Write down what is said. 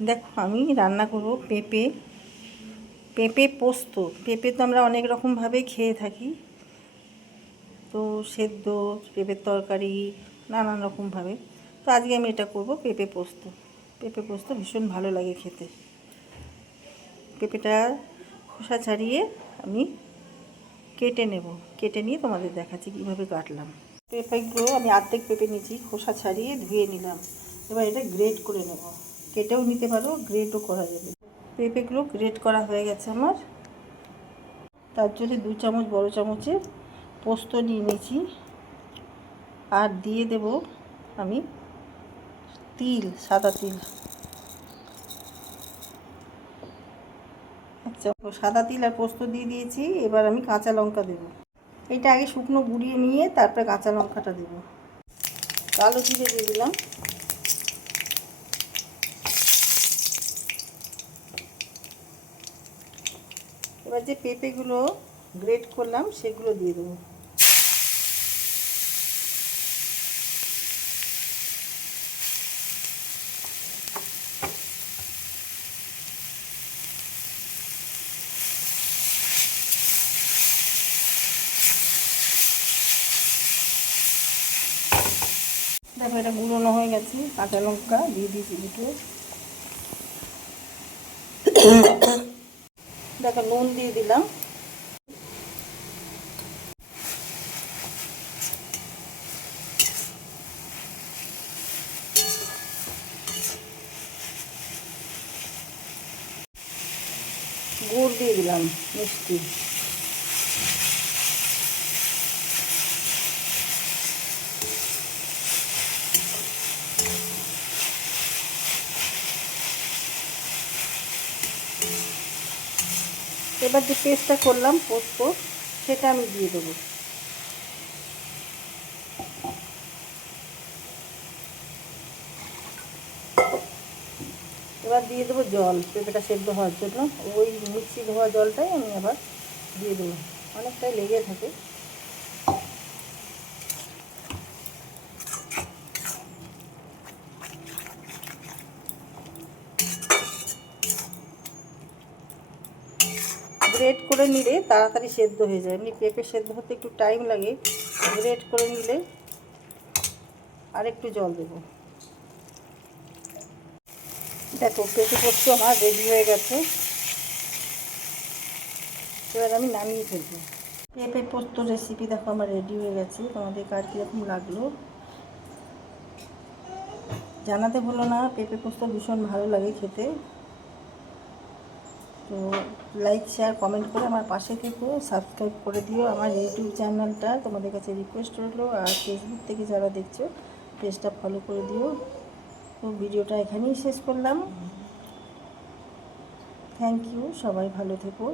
দেখো আমি রান্না করব পেঁপে পোস্ত। পেঁপে তো আমরা অনেক রকমভাবে খেয়ে থাকি, তো সেদ্ধ, পেঁপের তরকারি, নানান রকমভাবে। তো আজকে আমি এটা করব পেঁপে পোস্ত। পেঁপে পোস্ত ভীষণ ভালো লাগে খেতে। পেঁপেটা খোসা ছাড়িয়ে আমি কেটে নেব, কেটে নিয়ে তোমাদের দেখাচ্ছি কীভাবে কাটলাম। পেঁপেগুলো আমি অর্ধেক পেঁপে নিয়েছি, খোসা ছাড়িয়ে ধুয়ে নিলাম। এবার এটা গ্রেট করে নেব। কেটেও নিতে পারো, গ্রেটও করা যাবে। পেঁপেগুলো গ্রেট করা হয়ে গেছে আমার। তার জন্য 2 চামচ বড় চামচের পোস্ত নিয়ে নিয়েছি। আর দিয়ে দেব আমি তিল, সাদা তিল। আচ্ছা, সাদা তিল আর পোস্ত দিয়ে দিয়েছি। এবার আমি কাঁচা লঙ্কা দেব। এটা আগে শুকনো গুঁড়িয়ে নিয়ে তারপরে কাঁচা লঙ্কাটা দেব। কালো জিরে দিয়ে দিলাম। এবার যে পেঁপেগুলো গ্রেট করলাম সেগুলো দিয়ে দেবো। দেখো এটা গুঁড়োনো হয়ে গেছে। কাঁচা লঙ্কা দিয়ে দিয়েছি দুটো। দেখো নুন দিয়ে দিলাম। গুড় দিয়ে দিলাম মিষ্টি। এবার যে পেস্টটা করলাম পোস্ত, সেটা আমি দিয়ে দেবো। এবার দিয়ে দেবো জল, পেঁপেটা সেদ্ধ হওয়ার জন্য। ওই মিক্সি ধোয়া জলটাই আমি আবার দিয়ে দেবো, অনেকটাই লেগে থাকে। গ্রেট করে নিলে তাড়াতাড়ি সেদ্ধ হয়ে যায়। এমনি পেঁপে সেদ্ধ হতে একটু টাইম লাগে, গ্রেট করে নিলে। আর একটু জল দেবো। দেখো পেঁপে পোস্ত আমার রেডি হয়ে গেছে। এবার আমি নামিয়ে ফেলবো। পেঁপে পোস্ত রেসিপি দেখো আমার রেডি হয়ে গেছে। তোমাদের কার কীরকম লাগলো জানাতে ভুলো না। পেঁপে পোস্ত ভীষণ ভালো লাগে খেতে। তো লাইক, শেয়ার, কমেন্ট করে আমার পাশে থেকো। সাবস্ক্রাইব করে দিও আমার ইউটিউব চ্যানেলটা, তোমাদের কাছে রিকোয়েস্ট রইলো। আর ফেসবুক থেকে যারা দেখছো পেজটা ফলো করে দিও। তো ভিডিওটা এখানেই শেষ করলাম। থ্যাংক ইউ, সবাই ভালো থেকো।